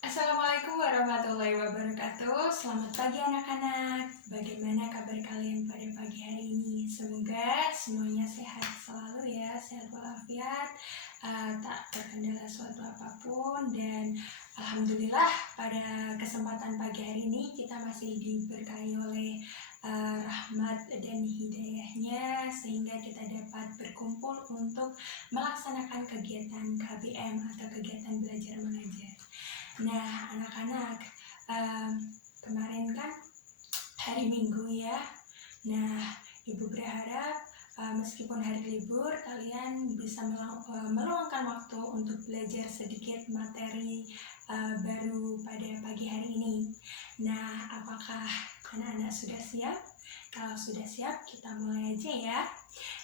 Assalamualaikum warahmatullahi wabarakatuh. Selamat pagi anak-anak. Bagaimana kabar kalian pada pagi hari ini? Semoga semuanya sehat selalu ya, sehat walafiat, tak terkendala suatu apapun. Dan alhamdulillah pada kesempatan pagi hari ini kita masih diberkahi oleh rahmat dan hidayahnya sehingga kita dapat berkumpul untuk melaksanakan kegiatan KBM atau kegiatan belajar mengajar. Nah, anak-anak, kemarin kan hari Minggu ya. Nah, Ibu berharap meskipun hari libur, kalian bisa meluangkan waktu untuk belajar sedikit materi baru pada pagi hari ini. Nah, apakah anak-anak sudah siap? Kalau sudah siap, kita mulai aja ya.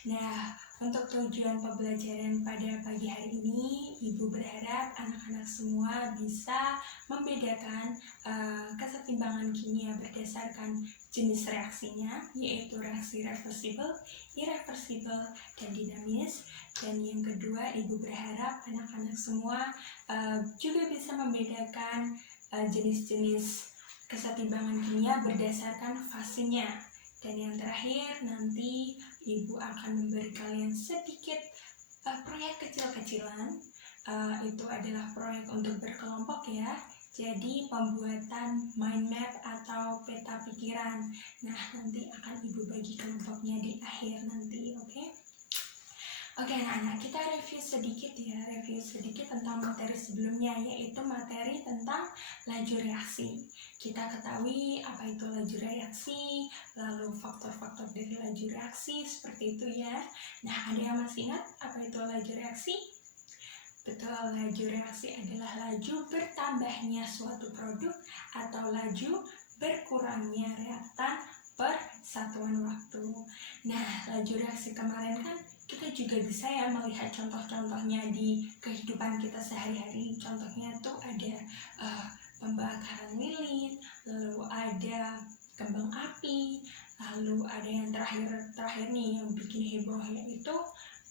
Nah, untuk tujuan pembelajaran pada pagi hari ini, Ibu berharap anak-anak semua bisa membedakan kesetimbangan kimia berdasarkan jenis reaksinya, yaitu reaksi reversibel, irreversibel, dan dinamis. Dan yang kedua, Ibu berharap anak-anak semua juga bisa membedakan jenis-jenis kesetimbangan kimia berdasarkan fasenya. Dan yang terakhir, nanti Ibu akan memberi kalian sedikit proyek kecil-kecilan. Itu adalah proyek untuk berkelompok ya. Jadi pembuatan mind map atau peta pikiran. Nah, nanti akan Ibu bagi kelompoknya di akhir nanti, oke? Oke anak-anak, kita review sedikit tentang materi sebelumnya, yaitu materi tentang laju reaksi. Kita ketahui apa itu laju reaksi, lalu faktor-faktor dari laju reaksi, seperti itu ya. Nah, ada yang masih ingat apa itu laju reaksi? Betul, laju reaksi adalah laju bertambahnya suatu produk atau laju berkurangnya reaktan per satuan waktu. Nah, laju reaksi kemarin kan kita juga bisa ya melihat contoh-contohnya di kehidupan kita sehari-hari. Contohnya tuh ada pembakaran lilin, lalu ada kembang api, lalu ada yang terakhir nih yang bikin heboh, yaitu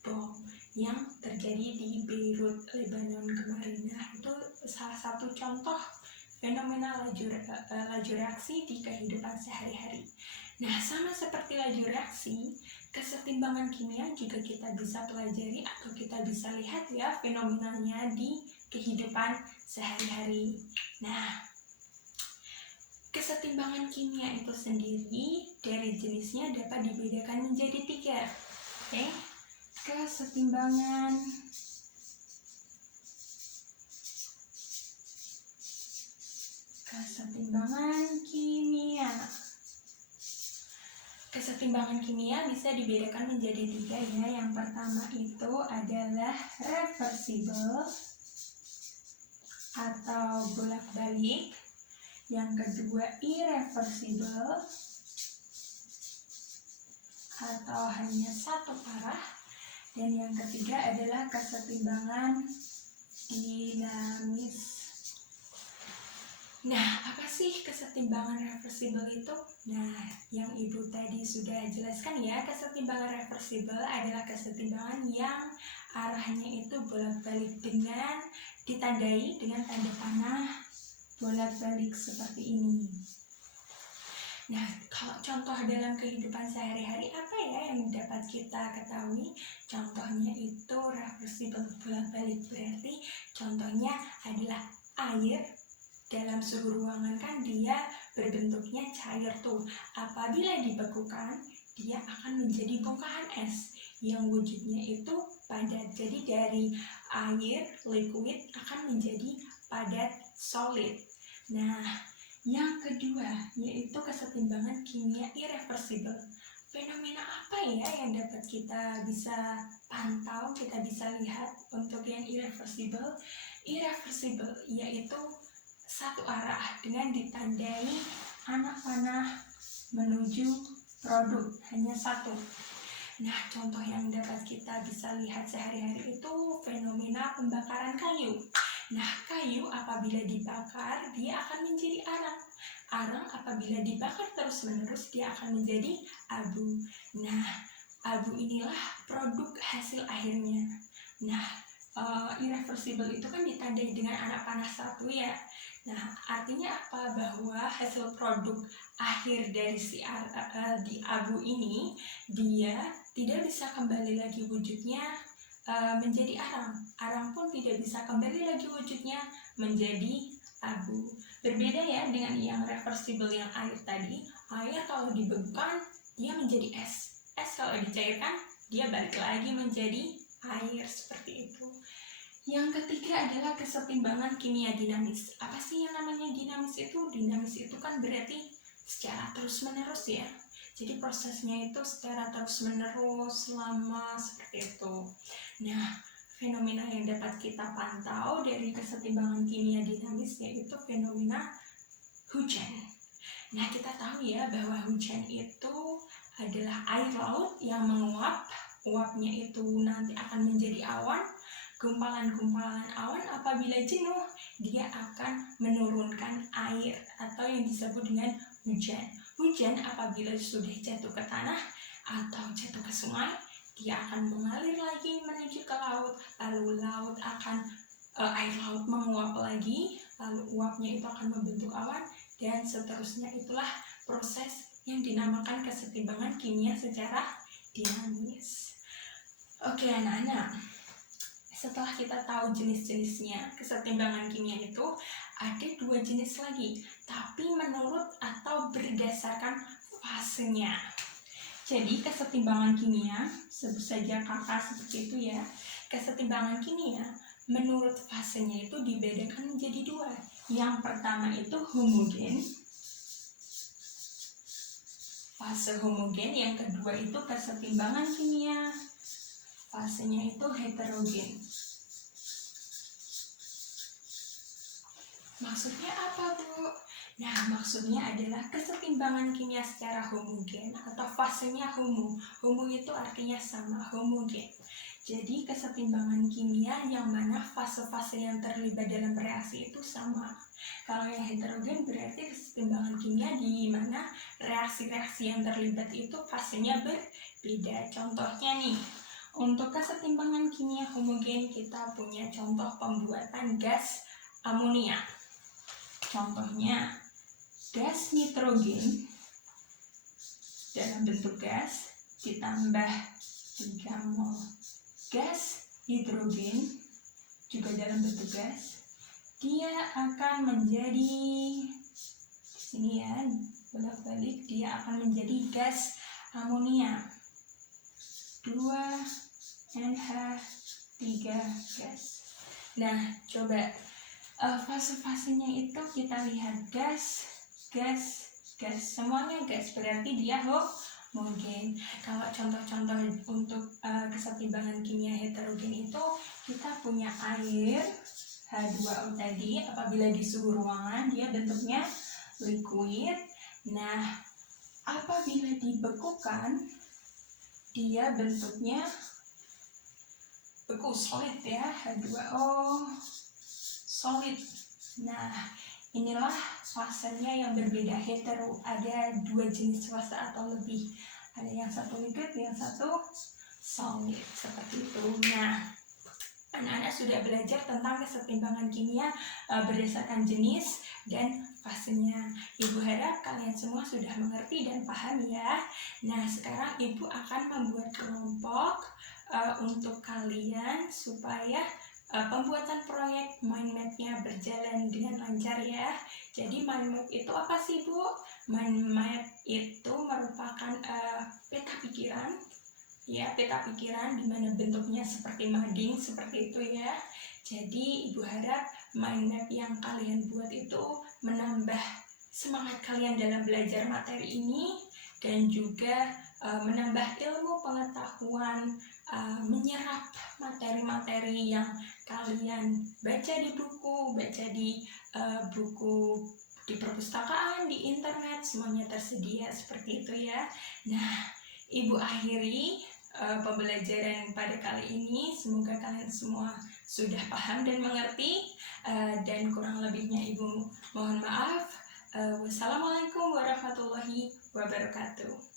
bom yang terjadi di Beirut, Lebanon kemarin. Nah, itu salah satu contoh fenomena laju reaksi di kehidupan sehari-hari. Nah, sama seperti laju reaksi, kesetimbangan kimia juga kita bisa pelajari atau kita bisa lihat ya fenomenanya di kehidupan sehari-hari. Nah, kesetimbangan kimia itu sendiri dari jenisnya dapat dibedakan menjadi 3. Oke? Kesetimbangan kimia. Kesetimbangan kimia bisa dibedakan menjadi 3 ya. Yang pertama itu adalah reversibel atau bolak-balik. Yang kedua irreversibel atau hanya satu arah. Dan yang ketiga adalah kesetimbangan dinamis. Nah, apa sih kesetimbangan reversibel itu? Nah, yang Ibu tadi sudah jelaskan ya, kesetimbangan reversibel adalah kesetimbangan yang arahnya itu bolak-balik dengan ditandai dengan tanda panah bolak-balik seperti ini. Nah, kalau contoh dalam kehidupan sehari-hari apa ya yang dapat kita ketahui? Contohnya itu reversibel bolak-balik, berarti contohnya adalah air. Dalam suhu ruangan kan dia berbentuknya cair tuh. Apabila dibekukan, dia akan menjadi bongkahan es yang wujudnya itu padat. Jadi dari air liquid akan menjadi padat solid. Nah, yang kedua yaitu kesetimbangan kimia irreversibel. Fenomena apa ya yang dapat kita bisa pantau, kita bisa lihat untuk yang irreversibel? Irreversibel yaitu satu arah dengan ditandai anak panah menuju produk, hanya satu. Nah, contoh yang dapat kita bisa lihat sehari-hari itu fenomena pembakaran kayu. Nah, kayu apabila dibakar dia akan menjadi arang. Arang apabila dibakar terus-menerus dia akan menjadi abu. Nah, abu inilah produk hasil akhirnya. Nah, irreversible itu kan ditandai dengan anak panah 1 ya. Nah, artinya apa? Bahwa hasil produk akhir dari di abu ini, dia tidak bisa kembali lagi wujudnya menjadi arang. Arang pun tidak bisa kembali lagi wujudnya menjadi abu. Berbeda ya dengan yang reversible yang air tadi. Air kalau dibekukan dia menjadi es. Es kalau dicairkan dia balik lagi menjadi air, seperti itu. Yang ketiga adalah kesetimbangan kimia dinamis. Apa sih yang namanya dinamis itu? Dinamis itu kan berarti secara terus-menerus ya. Jadi prosesnya itu secara terus-menerus, lama, seperti itu. Nah, fenomena yang dapat kita pantau dari kesetimbangan kimia dinamis yaitu fenomena hujan. Nah, kita tahu ya bahwa hujan itu adalah air laut yang menguap. Uapnya itu nanti akan menjadi awan. Gumpalan-gumpalan awan apabila jenuh, dia akan menurunkan air atau yang disebut dengan hujan. Hujan apabila sudah jatuh ke tanah atau jatuh ke sungai, dia akan mengalir lagi menuju ke laut. Lalu laut akan air laut menguap lagi, lalu uapnya itu akan membentuk awan, dan seterusnya. Itulah proses yang dinamakan kesetimbangan kimia secara dinamis. Oke anak-anak, setelah kita tahu jenis-jenisnya kesetimbangan kimia itu, ada 2 jenis lagi, tapi menurut atau berdasarkan fasenya. Jadi kesetimbangan kimia, sebut saja kakak seperti itu ya. Kesetimbangan kimia menurut fasenya itu dibedakan menjadi 2. Yang pertama itu homogen, fase homogen. Yang kedua itu kesetimbangan kimia, fasenya itu heterogen. Maksudnya apa, Bu? Nah, maksudnya adalah kesetimbangan kimia secara homogen atau fasenya homo. Homo itu artinya sama, homogen. Jadi kesetimbangan kimia yang mana fase-fase yang terlibat dalam reaksi itu sama. Kalau yang heterogen berarti kesetimbangan kimia di mana reaksi-reaksi yang terlibat itu fasenya berbeda. Contohnya nih, untuk kesetimbangan kimia homogen kita punya contoh pembuatan gas amonia. Contohnya gas nitrogen dalam bentuk gas ditambah 3 mol gas hidrogen juga dalam bentuk gas, dia akan menjadi, di sini ya, bolak-balik, dia akan menjadi gas amonia 2NH3 gas. Nah, coba fase-fasenya itu kita lihat gas, semuanya gas, berarti dia homogen. Kalau contoh-contoh untuk kesetimbangan kimia heterogen itu, kita punya air H2O tadi, apabila di suhu ruangan dia bentuknya liquid. Nah, apabila dibekukan dia bentuknya beku, solid ya, H2O solid. Nah, inilah fasenya yang berbeda, hetero. Ada 2 jenis fase atau lebih. Ada yang satu liquid, yang satu solid, seperti itu. Nah, anak-anak sudah belajar tentang kesetimbangan kimia berdasarkan jenis dan fasenya. Ibu harap kalian semua sudah mengerti dan paham ya. Nah, sekarang ibu akan membuat kelompok untuk kalian supaya pembuatan proyek mind map-nya berjalan dengan lancar ya. Jadi mind map itu apa sih, Bu? Mind map itu merupakan peta pikiran ya, peta pikiran dimana bentuknya seperti mading, seperti itu ya. Jadi ibu harap mind map yang kalian buat itu menambah semangat kalian dalam belajar materi ini, dan juga menambah ilmu pengetahuan, menyerap materi-materi yang kalian baca di buku, di perpustakaan, di internet, semuanya tersedia seperti itu ya. Nah, ibu akhiri pembelajaran pada kali ini. Semoga kalian semua sudah paham dan mengerti, dan kurang lebihnya ibu mohon maaf. Wassalamualaikum warahmatullahi wabarakatuh.